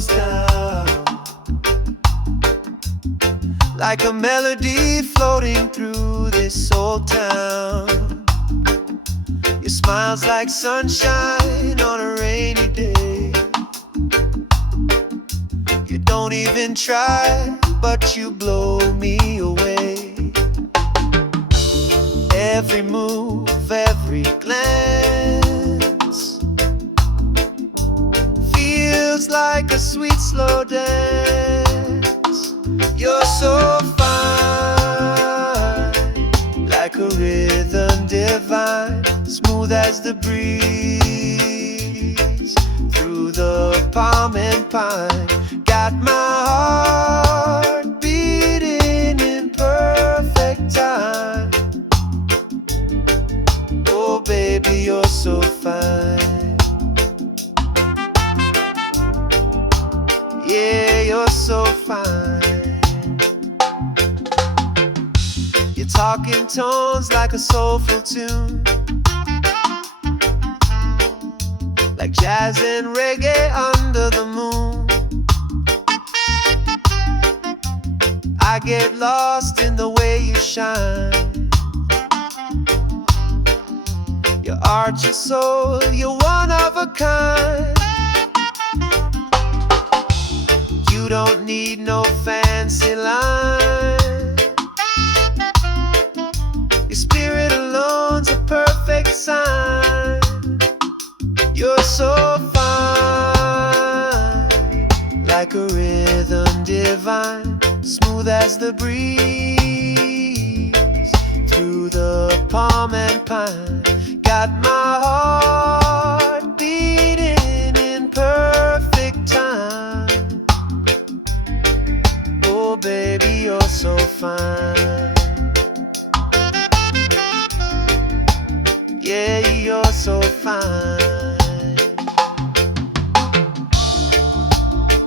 goes down like a melody floating through this old town. Your smile's like sunshine on a rainy day. You don't even try, but you blow me away. Every move, every glance feels like a sweet slow dance. You're so fine, like a rhythm divine, smooth as the breeze through the palm and pine. Got my heart beating in perfect time. Oh baby, you're so fine. Yeah, you're so fine. You're talking tones like a soulful tune, like jazz and reggae under the moon. I get lost in the way you shine. Your art, your soul, you're one of a kind. You don't need no fancy line. Your spirit alone's a perfect sign. You're so fine, like a rhythm divine, smooth as the breeze through the palm and pine. Got my heart beating in perfect time. Oh baby, you're so fine. Yeah, you're so fine.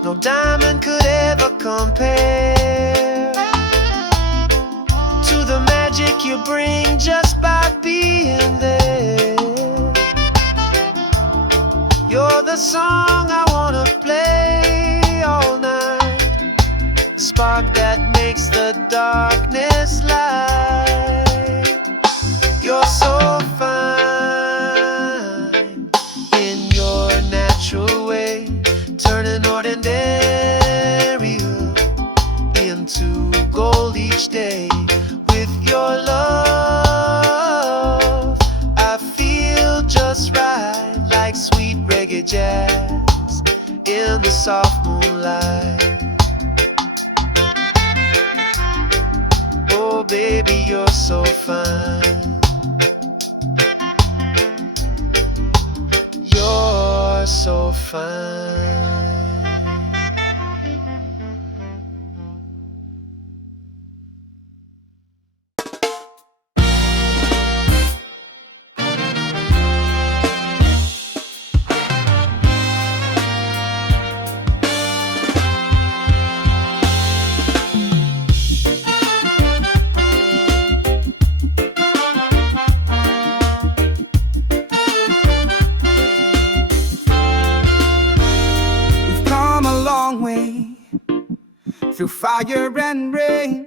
No diamond could ever compare to the magic you bring just by being there. You're the song I wanna play all night, the spark that makes the darkness light. You're so fine in your natural way, turning ordinary into gold each day. With your love, I feel just right, like sweet reggae jazz in the soft moonlight. Oh baby, you're so fine. You're so fine. Through fire and rain,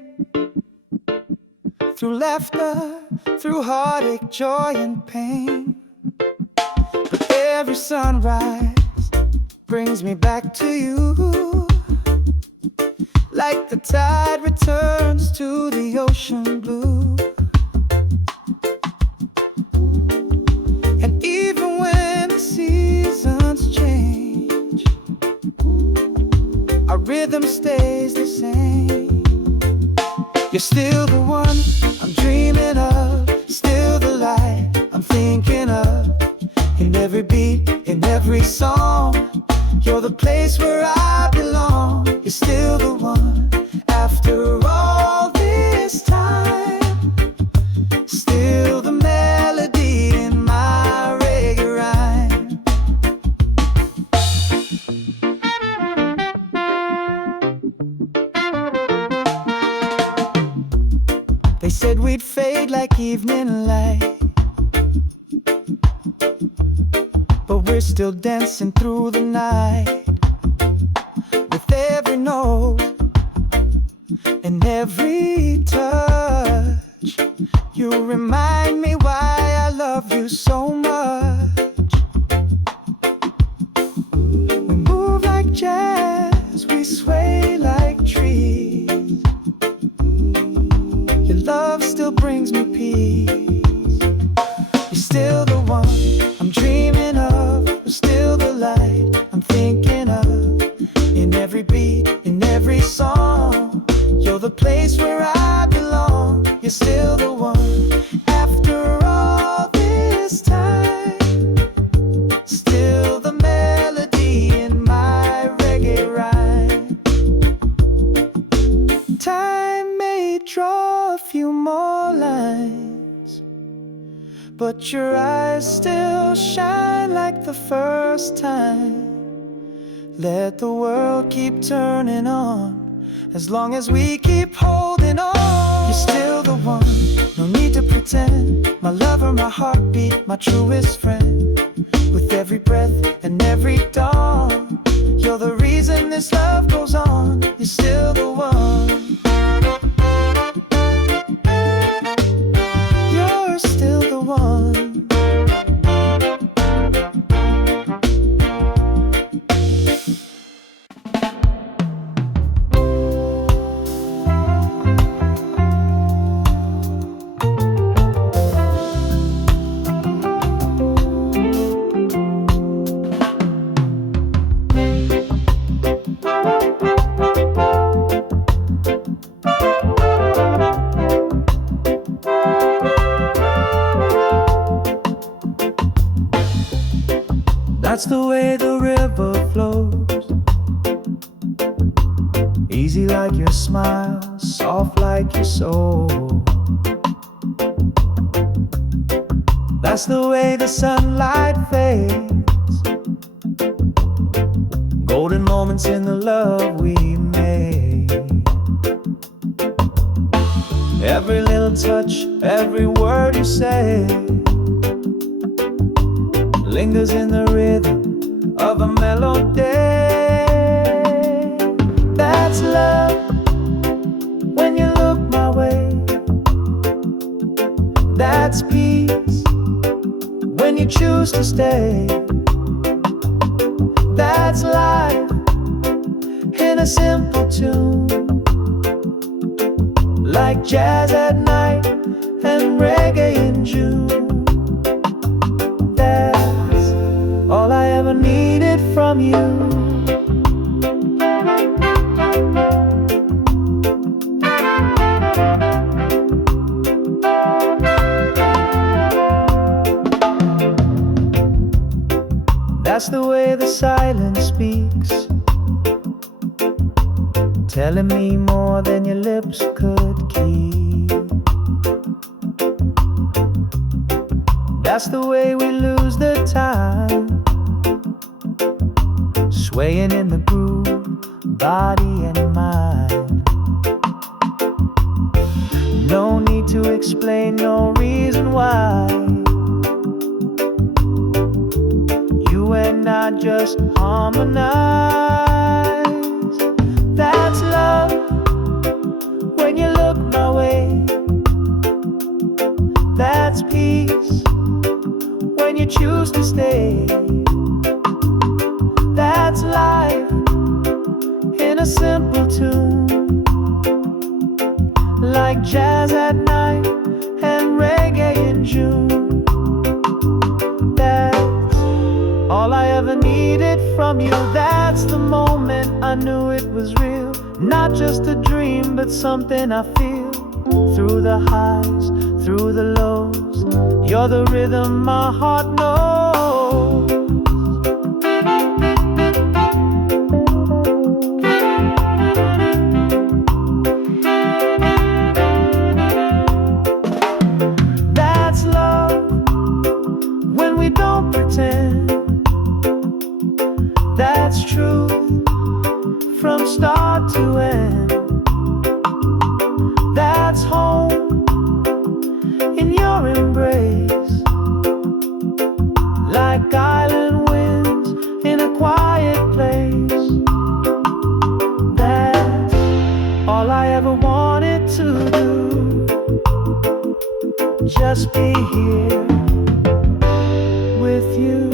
through laughter, through heartache, joy and pain. But every sunrise brings me back to you, like the tide returns to the ocean blue. And even when the seasons change, our rhythm stays the same. You're still the one I'm dreaming of, still the light I'm thinking of. In every beat, in every song, you're the place where I belong. You're still the one after all this time, still the melody in my reggae rhyme. They said we'd fade like evening light, but we're still dancing through the night. sway like trees. Your love still brings me peace. You're still the one I'm dreaming of. You're still the light I'm thinking of. In every beat, in every song, you're the place where I belong. You're still the one. After all this time, still the melody in my reggae rhyme. Time may draw a few more lines, but your eyes still shine like the first time. Let the world keep turning on, as long as we keep holding on. You're still the one, no need to pretend. My lover, my heartbeat, my truest friend. With every breath and every dawn, you're the reason this love goes on. You're still the one. You're still the one. That's the way the river flows, easy like your smile, soft like your soul. That's the way the sunlight fades, golden moments in the love we made. Every little touch, every word you say lingers in the rhythm of a melody. That's love when you look my way. That's peace when you choose to stay. That's life in a simple tune, like jazz at night and reggae in June. All I ever needed from you. That's the way the silence speaks, telling me more than your lips could keep. That's the way we lose the time, swaying in the groove, body and mind. No need to explain, no reason why. You and I just harmonize. That's love when you look my way. That's peace when you choose to stay. That's life in a simple tune, like jazz at night and reggae in June. That's all I ever needed from you. That's the moment I knew it was real, not just a dream, but something I feel. Through the highs, through the lows, you're the rhythm my heart knows. That's love when we don't pretend. That's truth from start to end. That's home in your embrace, like island winds in a quiet place. That's all I ever wanted to do, just be here with you.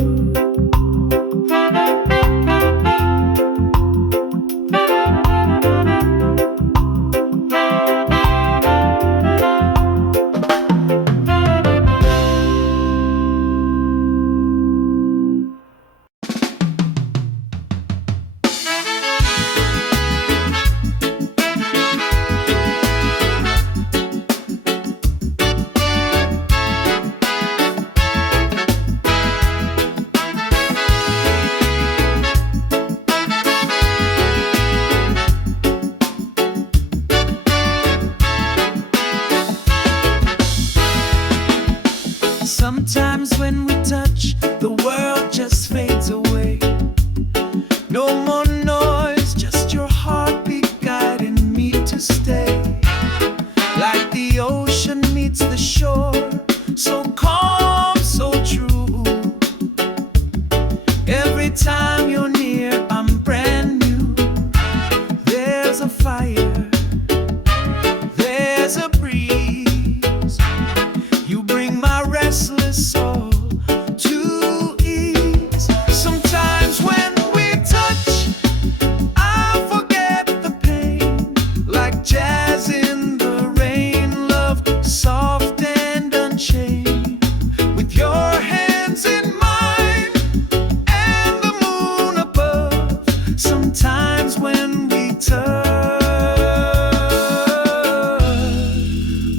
Sometimes when we touch,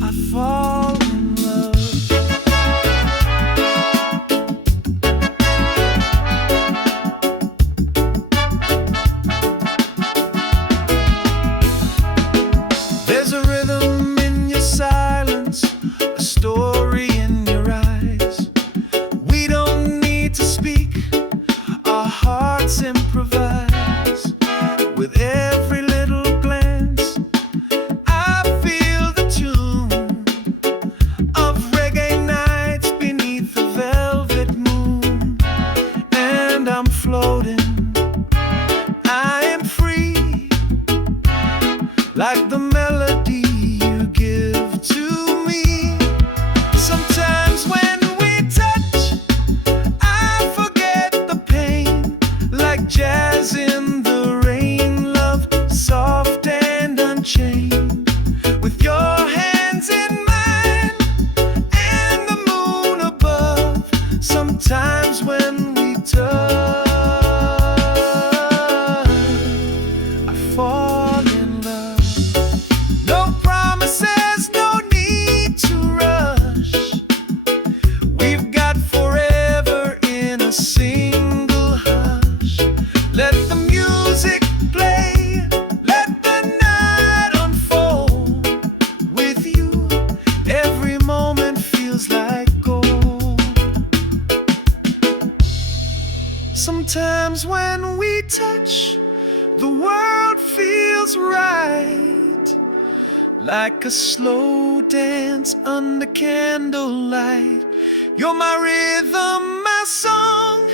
I fall in love. There's a rhythm in your silence, a story in your eyes. We don't need to speak, our hearts improvise. With every little glance, I feel the tune of reggae nights beneath the velvet moon. And I'm floating, I am free, like the melody you give to me. Sometimes when we touch, I forget the pain, like jazz in the rain, love soft and unchained. With your hands in mine and the moon above. Sometimes when we touch, I fall in love. No promises, no need to rush. We've got forever in a single hush. Let the music play, let the night unfold. With you, every moment feels like gold. Sometimes when we touch, the world feels right, like a slow dance under candlelight. You're my rhythm, my song,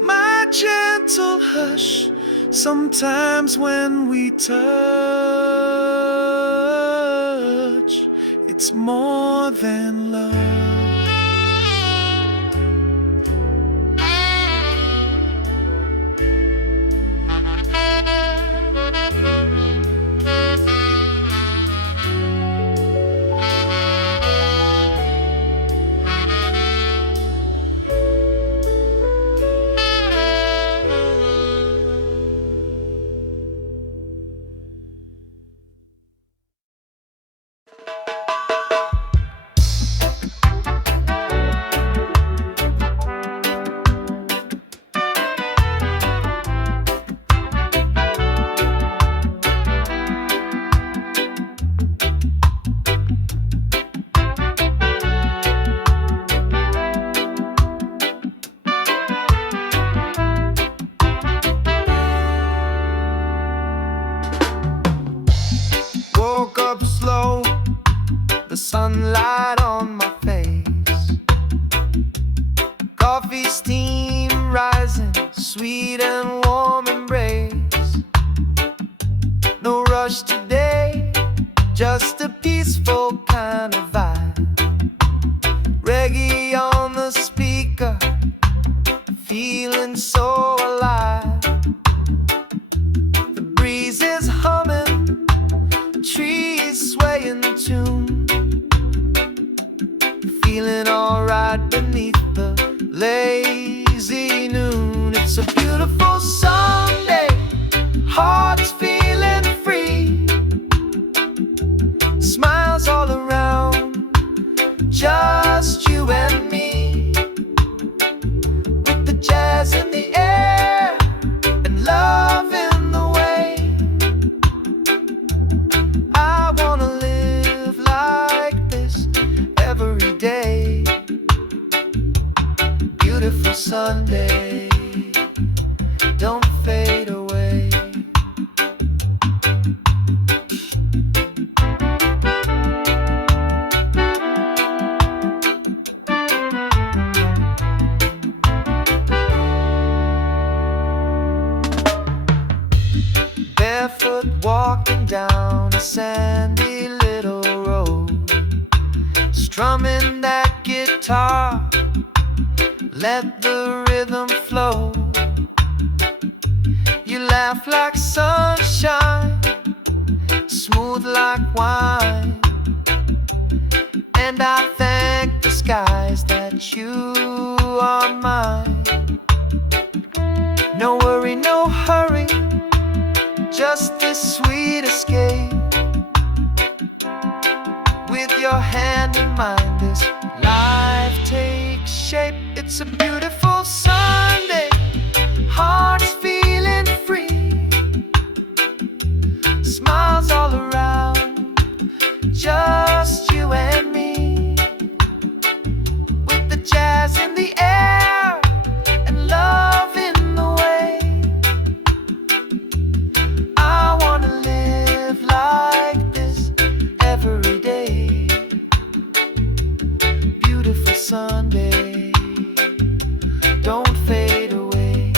my gentle hush. Sometimes when we touch, it's more than love. Woke up slow, the sunlight on my face. Coffee steam rising, sweet and warm embrace. No rush today, just a peaceful kind of vibe. Reggae on the speaker, feeling so alive. The breeze is humming, trees sway in tune. Feeling alright beneath the lazy noon. It's a beautiful Sunday, hearts feeling free. Smiles all around, just you and me. With the jazz in the air and love in the way. I wanna live like this every day. Beautiful Sunday, don't fade away. Barefoot walking down a sandy little road, strumming that guitar, let the rhythm flow. You laugh like sunshine, smooth like wine. And I thank the skies that you are mine. No worry, no hurry, just this sweet escape. With your hand in mine, this life takes shape. It's a beautiful Sunday, hearts feeling free, smiles all around, just you and me. With the jazz in the air and love in the way, I wanna live like this every day. Beautiful Sunday, don't fade away.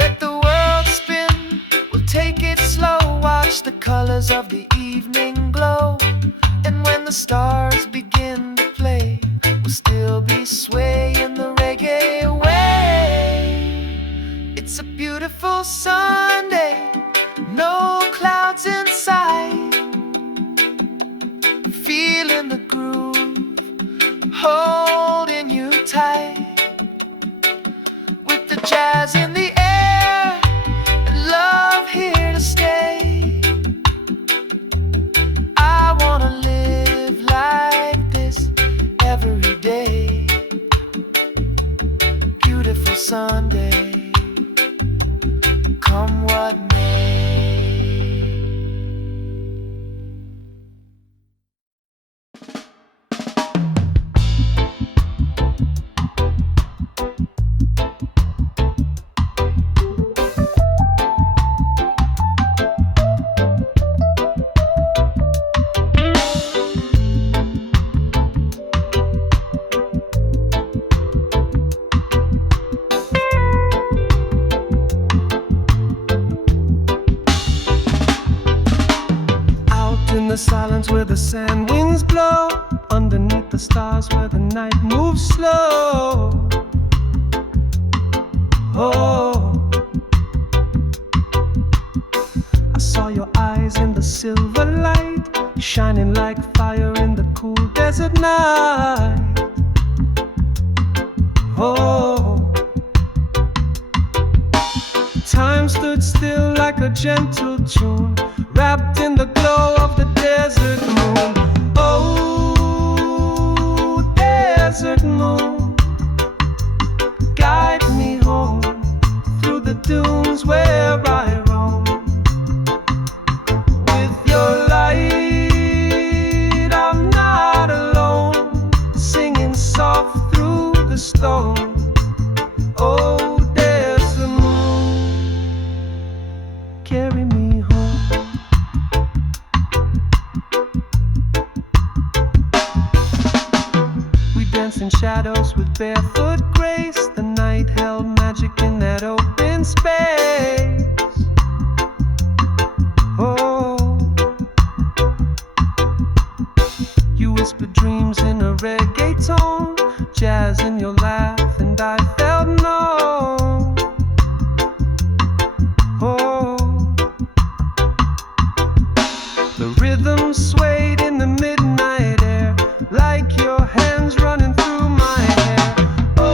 Let the world spin, we'll take it slow. Watch the colors of the evening glow. And when the stars begin to play, we'll still be swaying the reggae way. It's a beautiful Sunday, no clouds in sight. Feeling the groove, holding you tight. With the jazz in the air and love here to stay, I wanna live like this every day. Beautiful Sunday, come what may. In the silence where the sand winds blow, underneath the stars where the night moves slow. Oh, I saw your eyes in the silver light, shining like fire in the cool desert night. Oh, time stood still like a gentle tune, wrapped in the glow of the desert moon. Oh, desert moon, guide me home through the dunes where I roam. With your light, I'm not alone, singing soft through the storm. Oh, desert moon, carry me home. In shadows with barefoot grace, the night held magic in that open space. Oh, you whispered dreams in a reggae tone, jazz in your laugh, and I felt known. Oh, the rhythm swayed in the midnight air, like your hands running through my hair. Oh,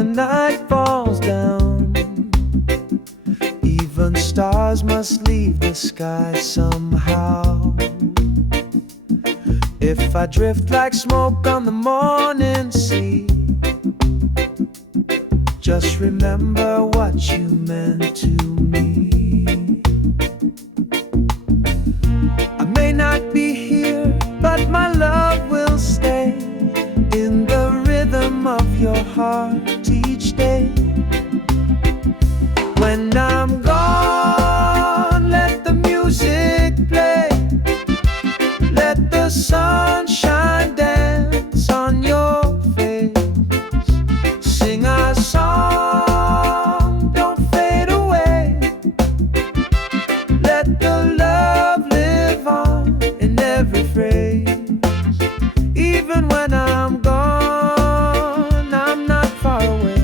the night falls down, even stars must leave the sky somehow. If I drift like smoke on the morning sea, just remember what you meant to me. I may not be here, but my love will stay in the rhythm of your heart each day. When I'm gone, let the music play, let the sunshine dance on your face. Sing our song, don't fade away. Let the love live on in every phrase. Even when I'm gone, I'm not far away.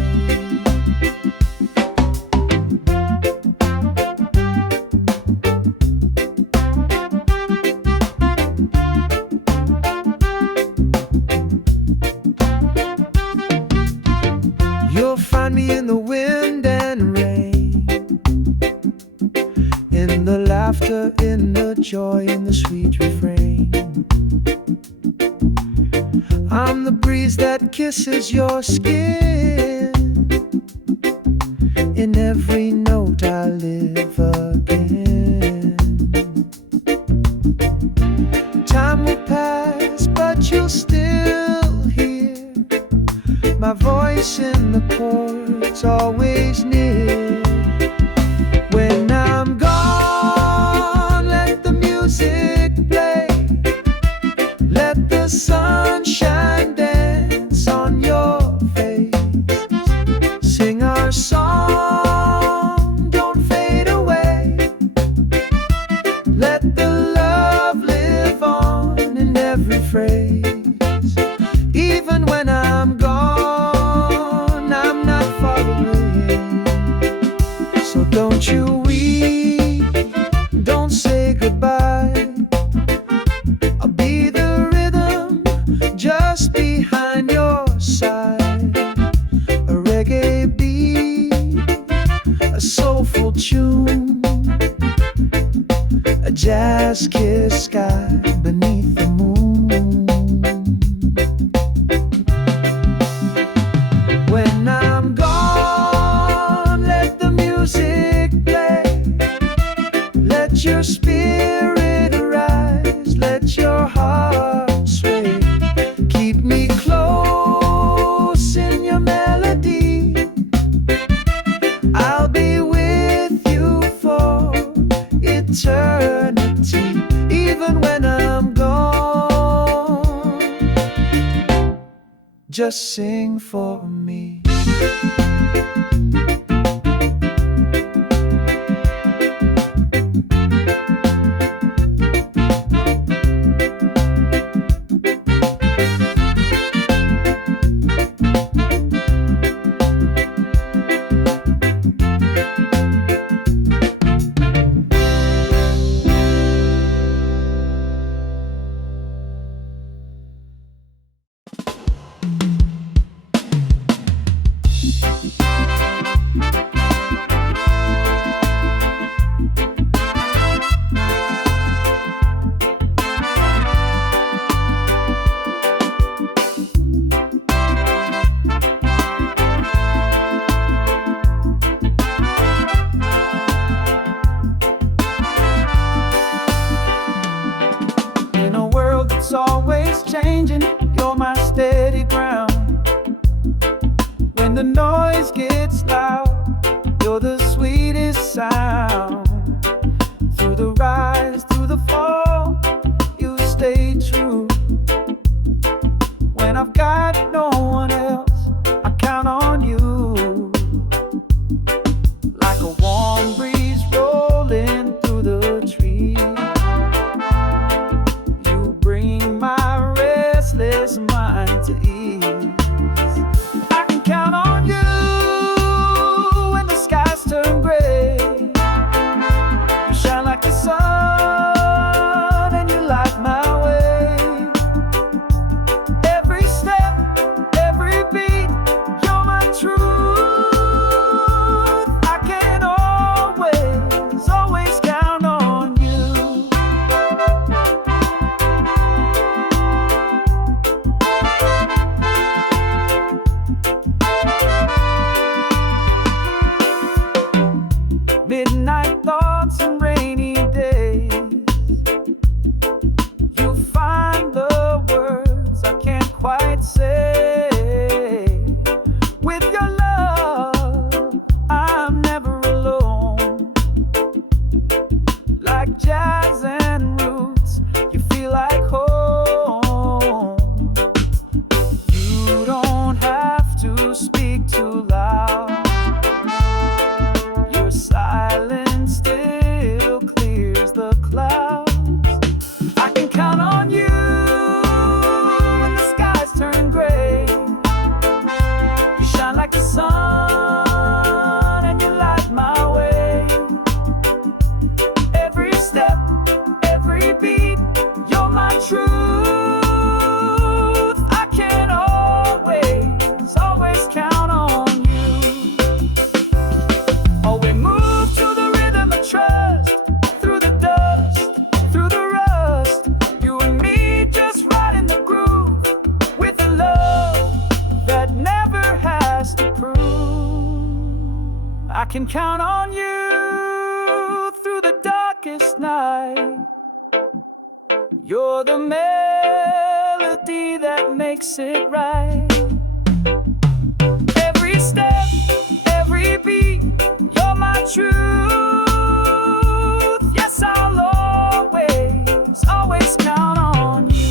You'll find me in the wind and rain, in the laughter, in the joy, in the sweet refrain. I'm the breeze that kisses your skin. In every note I live again. Time will pass, but you'll still hear my voice in the chords, always near. When I'm gone, let the music play, let the sunshine dance on your face. Sing our song, don't fade away. Let the love live on in every phrase. Even when I'm gone, I'm not far away. So don't you weep, don't say goodbye. I'll be the rhythm just behind your side. A reggae beat, a soulful tune, a jazz kiss sky beneath the moon. When I'm gone, let the music play, let your spirit arise, let your heart sway. Keep me close in your melody, I'll be with you for eternity. Even when I'm gone, just sing for me. In a world that's always changing, you're my steady ground. When the noise gets loud, you're the sweetest sound. Through the rise, through the fall, you stay true. When I've got no one else, I count on you. Like a warm breeze rolling through the trees, you bring my restless mind to ease. I can count on you when the skies turn gray. You shine like the sun I can count on you through the darkest night. You're the melody that makes it right. Every step, every beat, you're my truth. Yes, I'll always, always count on you.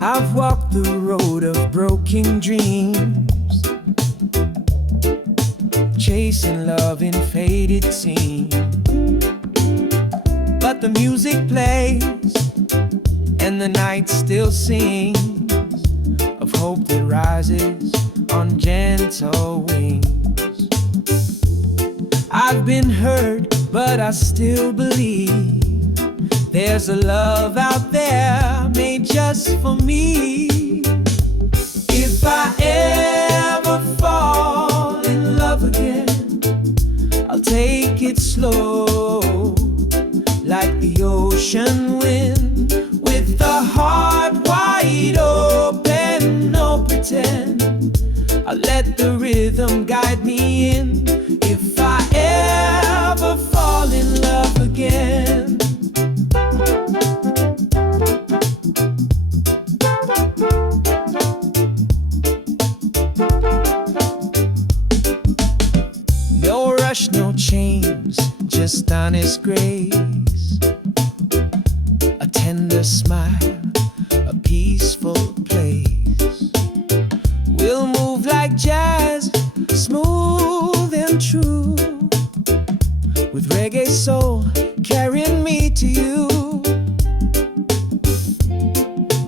I've walked the road of broken dreams, chasing love in faded scenes. But the music plays and the night still sings of hope that rises on gentle wings. I've been hurt, but I still believe there's a love out there made just for me. If I ever fall in love again, I'll take it slow, like the ocean wind, with a heart wide open, no pretend. I'll let the rhythm guide me in. If I ever fall in love again, no rush, no chains, just honest grace, a tender smile, a peaceful place. We'll move like jazz, smooth and true, with reggae soul carrying me to you.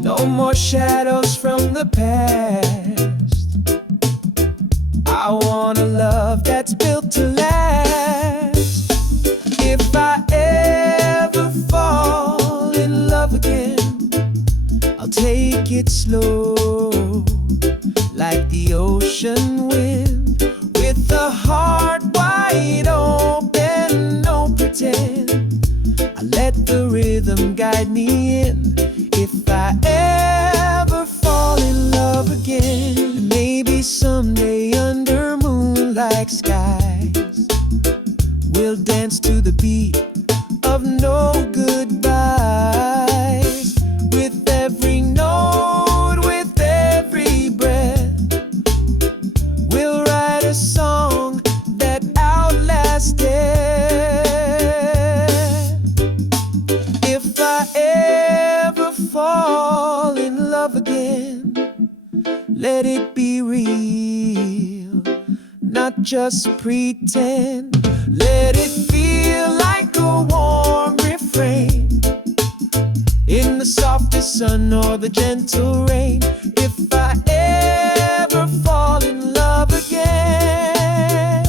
No more shadows from the past. I want a love that's built to last. If I ever fall in love again, I'll take it slow, like the ocean wind, with a heart wide open, no pretend. I let the rhythm guide me in. If I ever fall in love again, maybe someday under moonlight skies, we'll dance to the beat of no goodbyes. With every note, with every breath, we'll write a song that outlasts death. If I ever fall in love again, let it be real, not just pretend. Let it feel like a warm refrain in the softest sun or the gentle rain. If I ever fall in love again,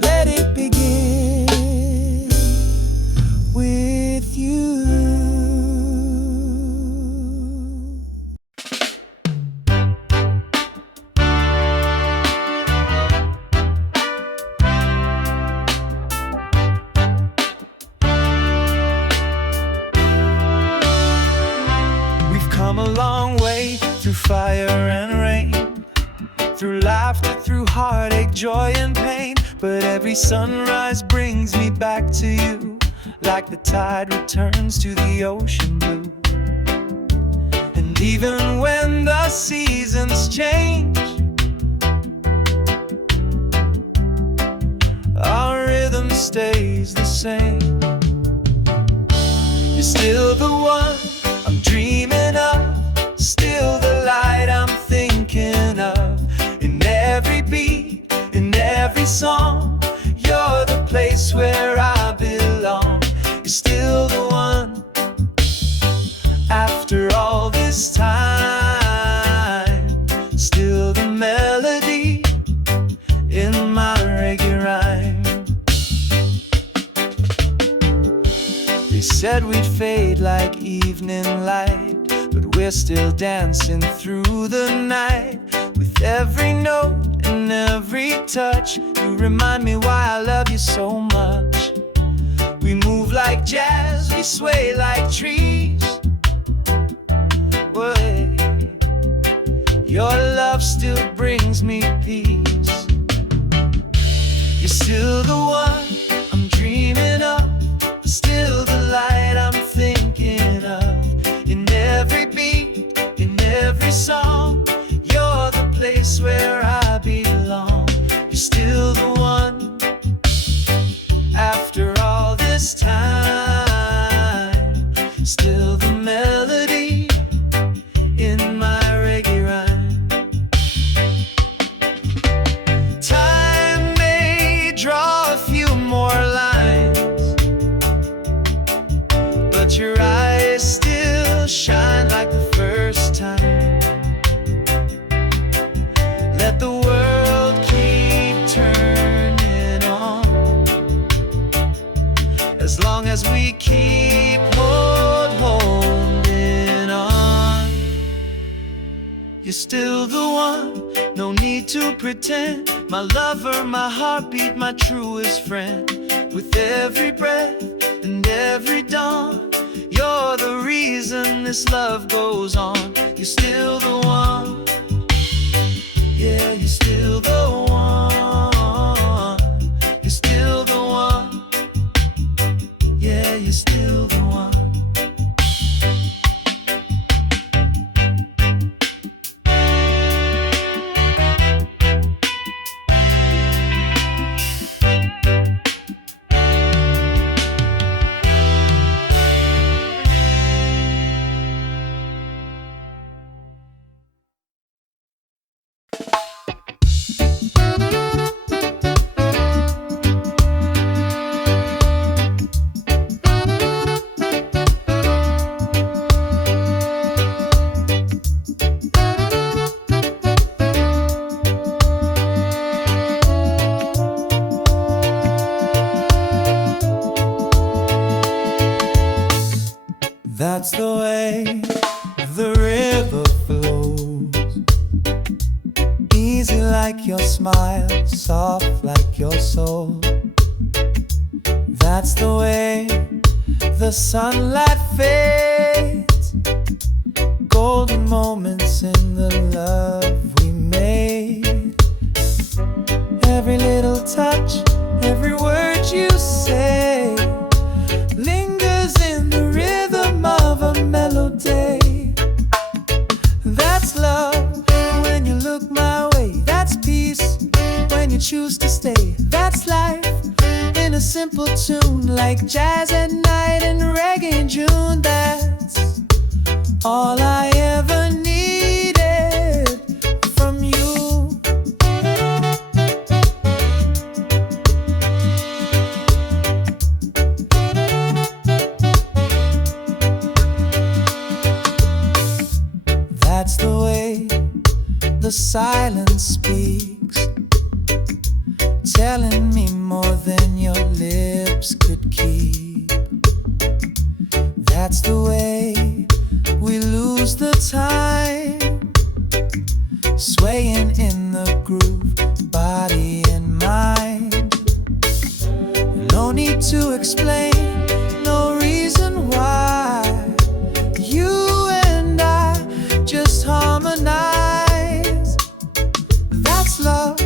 let it begin with you. Come a long way through fire and rain, through laughter, through heartache, joy and pain. But every sunrise brings me back to you, like the tide returns to the ocean blue. And even when the seasons change, our rhythm stays the same. You're still the one I'm dreaming of, still the light I'm thinking of. In every beat, said we'd fade like evening light, but we're still dancing through the night. With every note and every touch, you remind me why I love you so much. We move like jazz, we sway like trees. Way. Your love still brings me peace. You're still the one I'm dreaming of, still the light I'm thinking of. In every beat, in every song, you're the place where I belong. You're still the one. After all this time, still the melody in my reggae rhyme. Time may draw a few more lines, but your eyes still shine like the first time. Let the world keep turning on, as long as we keep holding on. You're still the one, no need to pretend. My lover, my heartbeat, my truest friend. With every breath and every dawn, you're the reason this love goes on. You're still the one. Yeah, you're still the one. You're still the one. Yeah, you're still the one. That's the way the river flows, easy like your smile, soft like your soul. That's the way the sunlight fades, golden moments in the love we made. Every little touch, every word you say lingers in the rhythm of a melody. That's love when you look my way. That's peace when you choose to stay. That's life in a simple tune, like jazz at night and reggae in June. That's all I ever needed from you. That's the way the silence speaks, telling me more than your lips could keep. That's the way we lose the time, swaying in the groove, body and mind. No need to explain, no reason why. You and I just harmonize. That's love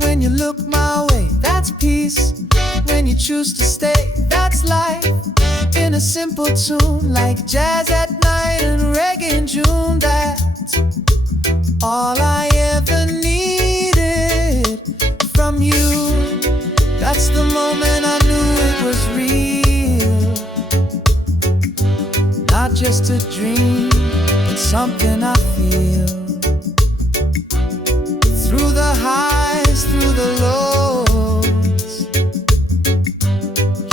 when you look my way. That's peace when you choose to stay. That's life in a simple tune, like jazz at night and reggae in June. That's all I ever needed from you. That's the moment I knew it was real, not just a dream, but something I feel. Through the highs, through the lows,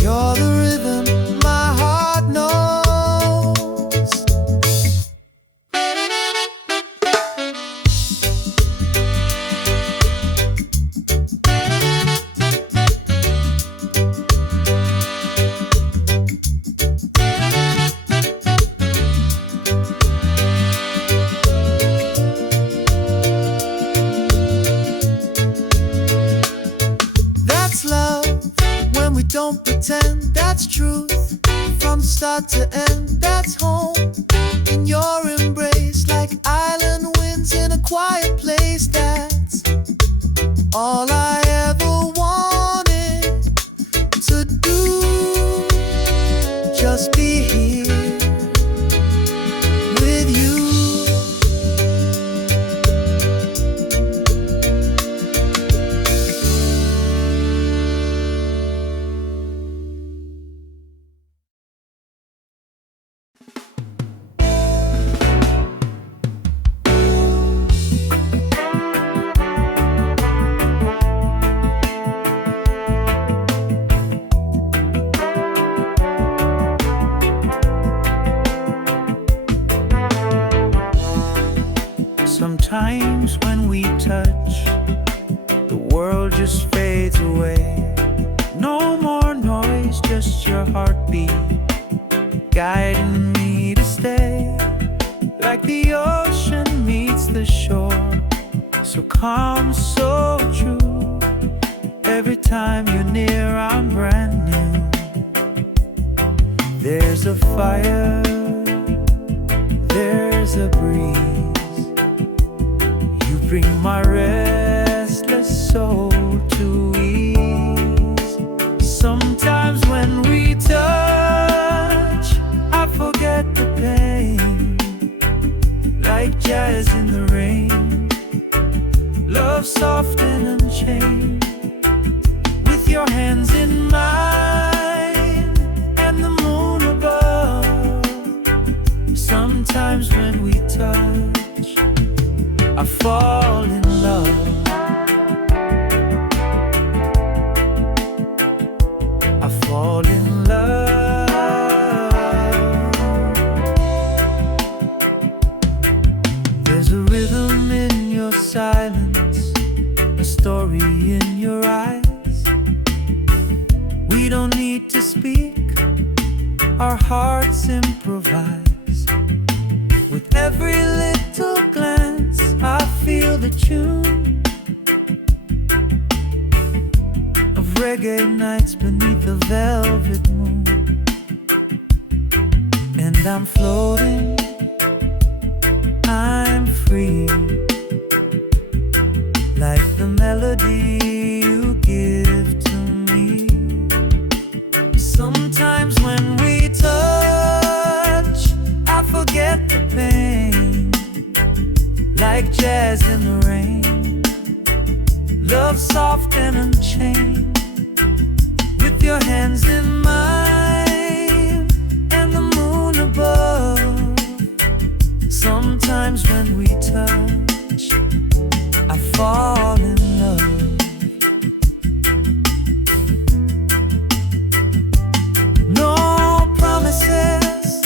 you're the rhythm my heart knows. don't pretend, that's truth. From start to end, that's home. In your embrace, like island winds in a quiet place, that's all I ever wanted to do. Just be here with you. Sometimes when we touch, the world just fades away. No more noise, just your heartbeat guiding me to stay. Like the ocean meets the shore, so calm, so true. Every time you're near, I'm brand new. There's a fire, there's a breeze. Bring my restless soul to ease. Sometimes when we touch, I forget the pain. Like jazz in the rain, love soft and unchained. With your hands in mine and the moon above. Sometimes when we touch, I fall in love. I fall in love. There's a rhythm in your silence, a story in your eyes. We don't need to speak, our hearts improvise. With every little glance, I feel the tune of reggae nights beneath the velvet moon. And I'm floating, I'm free, like the melody you give to me. Sometimes when we touch, I forget the pain. Like jazz in the rain, love soft and unchained. With your hands in mine and the moon above. Sometimes when we touch, I fall in love. No promises,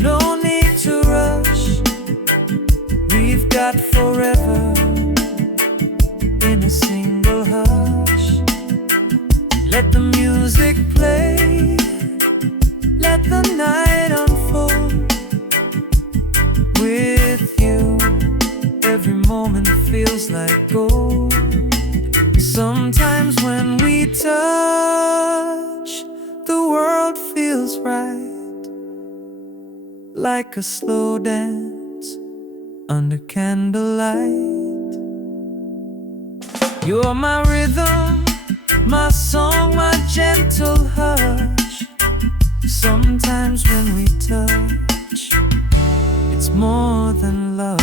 no need to rush. We've got forever in a single hush. Let the music play, let the night unfold. With you, every moment feels like gold. Sometimes when we touch, the world feels right, like a slow dance under candlelight. You're my rhythm, my song, my gentle hush. Sometimes when we touch, it's more than love.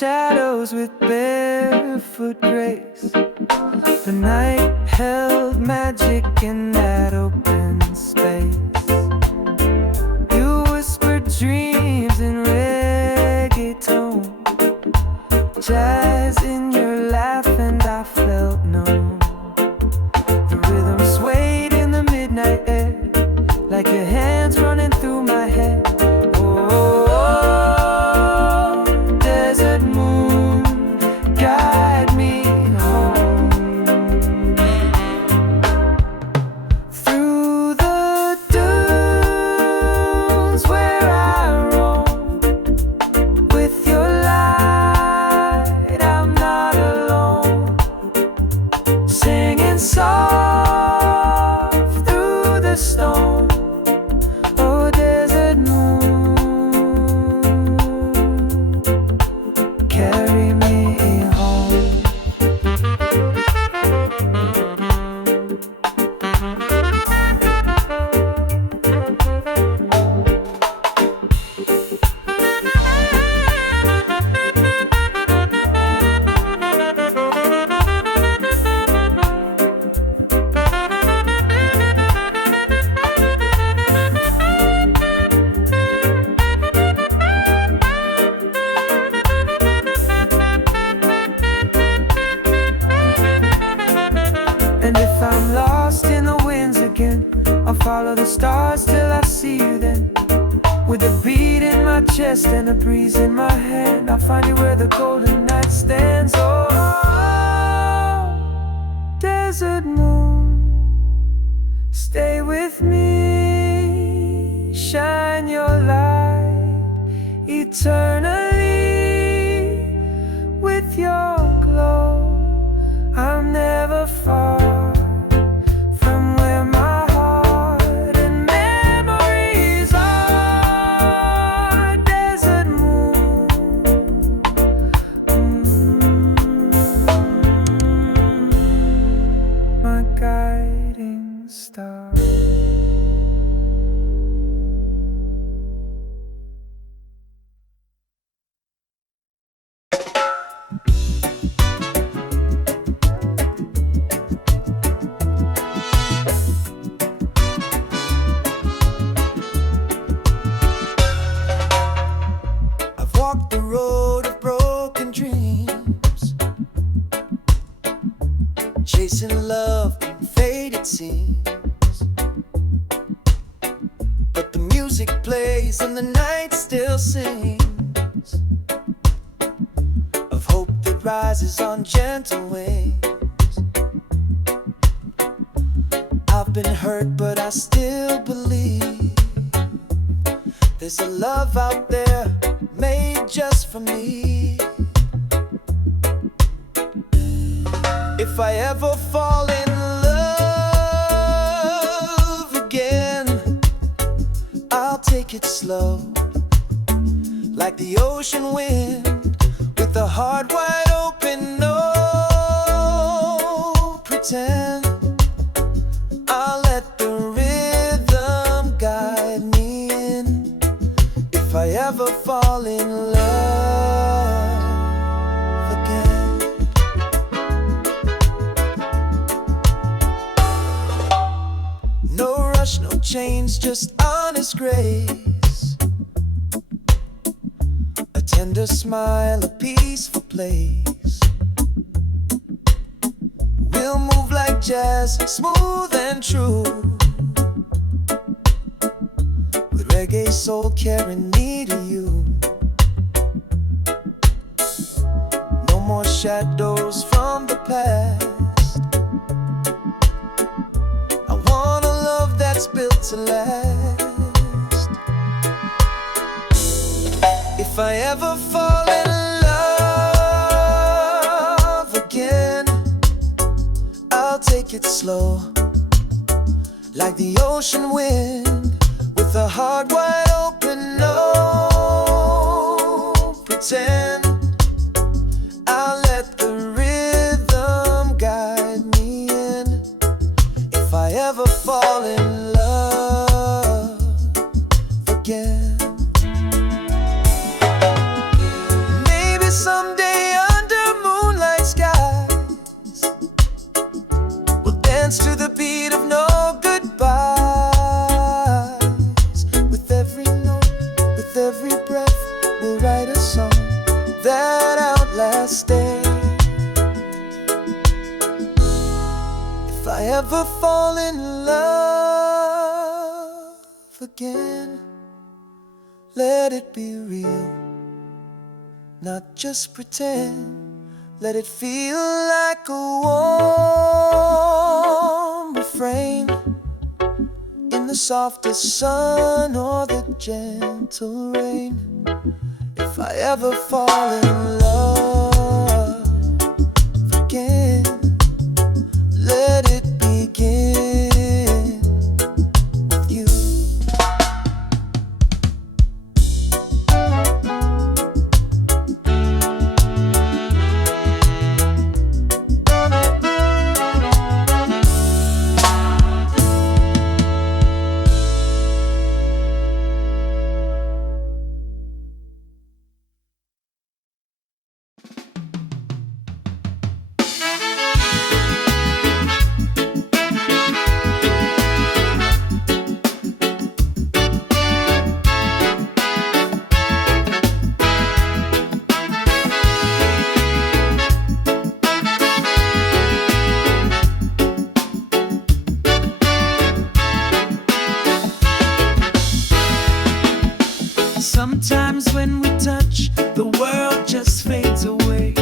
shadows with barefoot grace. The night held magic in that open space. You whispered dreams in reggaeton, jazz in your laugh, and I felt known. The rhythm swayed in the midnight air, like your hands running through my hair. Oh, desert moon, guide me home. Through the dunes where I roam, with your light I'm not alone. Singing soft through the storm. Oh, desert moon, carry me home. And if I'm lost in the winds again, I'll follow the stars till I see you then. With a beat in my chest and a breeze in my hand, I'll find you where the golden night stands. Oh, desert moon, stay with me, shine your light eternally. With your glow, I'm never far from where my heart and memories are. Desert moon, my guiding star. I've walked the road of broken dreams, chasing love from faded scenes. But the music plays and the night still sings of hope that rises on gentle wings. I've been hurt, but I still believe there's a love out there made just for me. If I ever fall in love again, I'll take it slow, like the ocean wind, with a heart wide open. No pretend, I'll let the rhythm guide me in. If I ever fall in love again. No rush, no change, just honest grace, a tender smile, a peaceful place. We'll move like jazz, smooth and true, with reggae, soul, carrying me to you. No more shadows from the past. I want a love that's built to last. If I ever fall in love again, I'll take it slow, like the ocean wind, with a heart wide open. No pretend, I'll let the rhythm guide me in. If I ever fall in love again. Maybe someday under moonlight skies. We'll dance to the beat of no goodbyes. With every note, with every breath, we'll write a song that outlasts day. If I ever fall in love again, let it be real, not just pretend. Let it feel like a warm refrain in the softest sun or the gentle rain. If I ever fall in love again, let it begin with you. Sometimes when we touch, the world just fades away.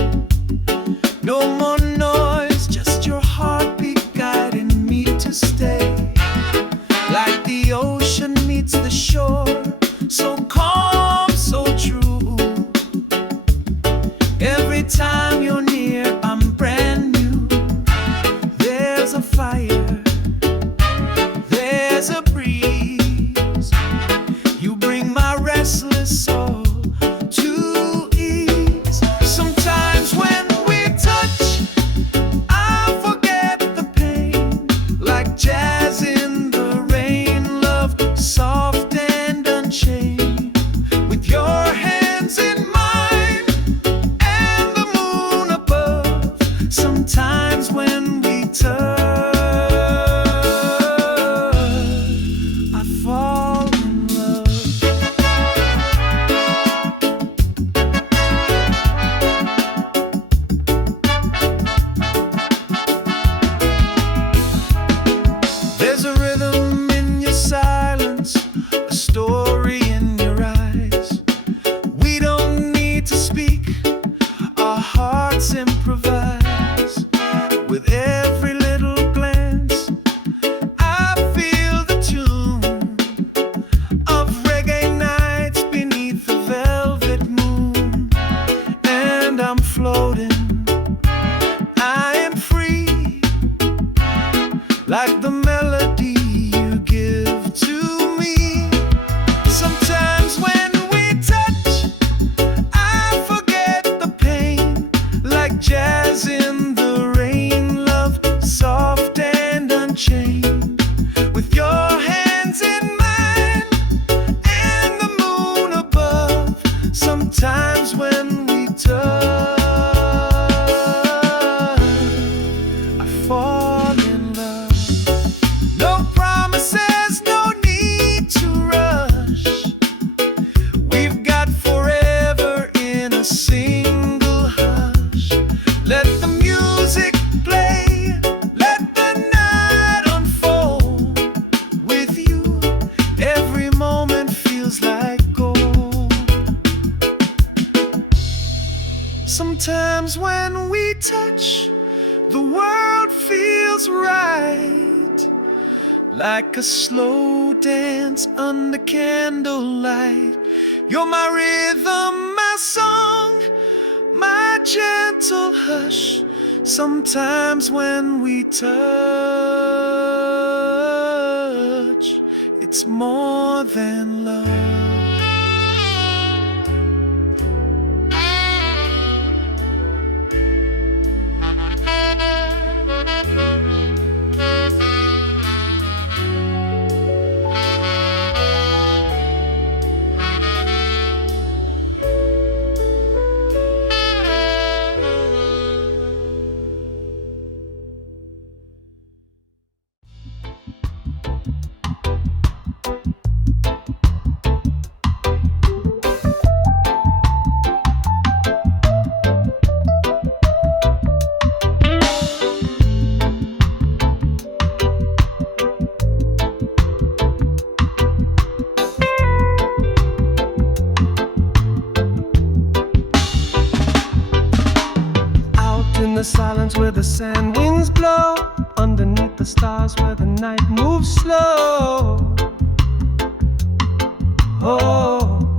No more noise, just your heartbeat guiding me to stay. Like the ocean meets the shore, so calm, so true. Every time you're near, I'm brand new. There's a fire, there's a breeze. You bring my restless soul to ease. Sometimes when we touch, I forget the pain. Like jazz in the rain, love soft and unchained. With your hands in mine and the moon above. Sometimes when we touch, I fall in love. There's a rhythm in your silence, a story in your eyes. We don't need to speak, our hearts improvise. With every little glance, I feel the tune of reggae nights beneath the velvet moon. And I'm floating, I am free, like the melody you give to me. Sometimes when we touch, I forget the pain. Like jazz in the rain, love soft and unchained. With your hands in mine and the moon above. Sometimes when we touch, I fall in love. No promises, no need to rush. We've got forever in a single hush. Let the music play, let the night unfold. With you, every moment feels like gold. Sometimes when we touch, the world feels right. Like a slow dance under candlelight. You're my rhythm, my song, my gentle hush. Sometimes when we touch, it's more than love. the silence where the sand winds blow, underneath the stars where the night moves slow. Oh,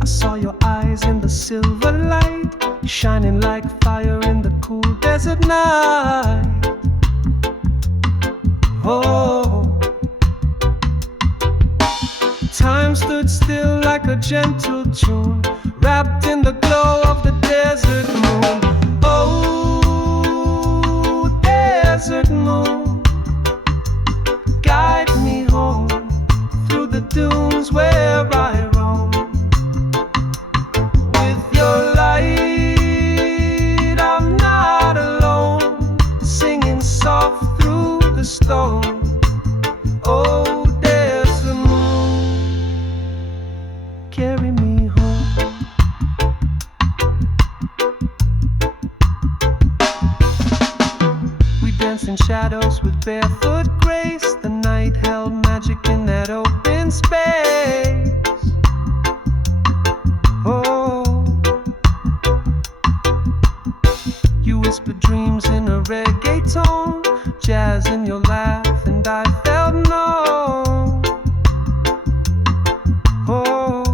I saw your eyes in the silver light, shining like fire in the cool desert night. Oh, time stood still like a gentle tune, wrapped in the glow of the desert moon. Oh, desert moon, guide me home through the dunes where I roam. With your light, I'm not alone, singing soft through the stone. Oh, desert moon, carry me home. We danced in shadows with barefoot grace. The night held magic in that open space. Oh, you whispered dreams in a reggae tone, jazz in your laugh, and I felt known. Oh,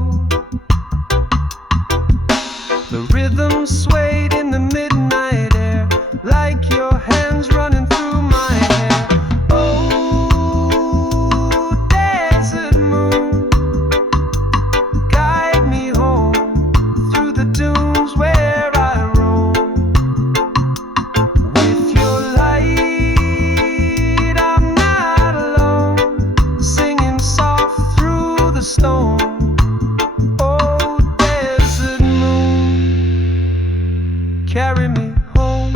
the rhythm swayed in the midnight air, like your hands running through my hair. Oh, desert moon, guide me home through the dunes where I roam. With your light, I'm not alone, singing soft through the stone. Oh, desert moon, carry me home.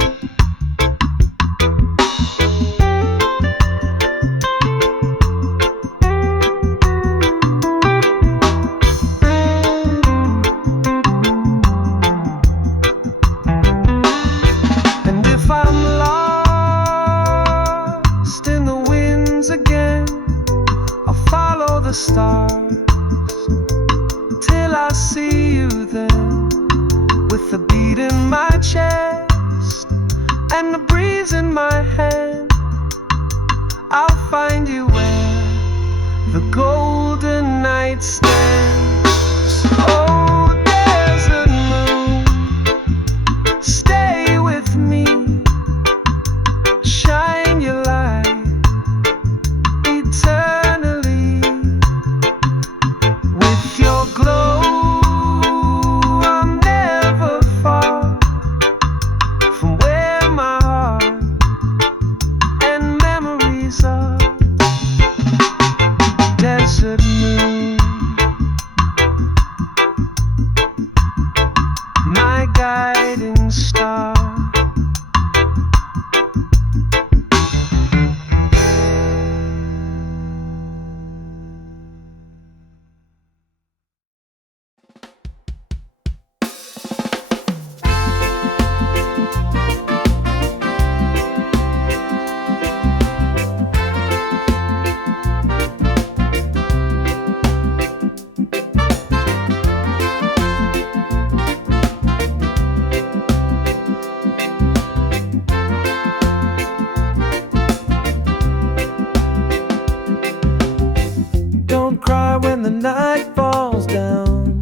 And if I'm lost in the winds again, I'll follow the stars till I see you then, with the beat in my chest and the breeze in my hand. I'll find you where the golden night stands. Oh, desert moon, stay with me, shine your light eternally. With your glow, I'm never far from where my heart and memories are. Desert moon, my guiding star. Don't cry when the night falls down.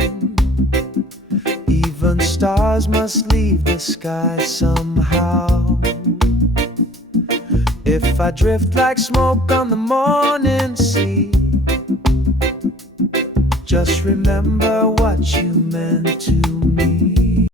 Even stars must leave the sky somehow. If I drift like smoke on the morning sea, just remember what you meant to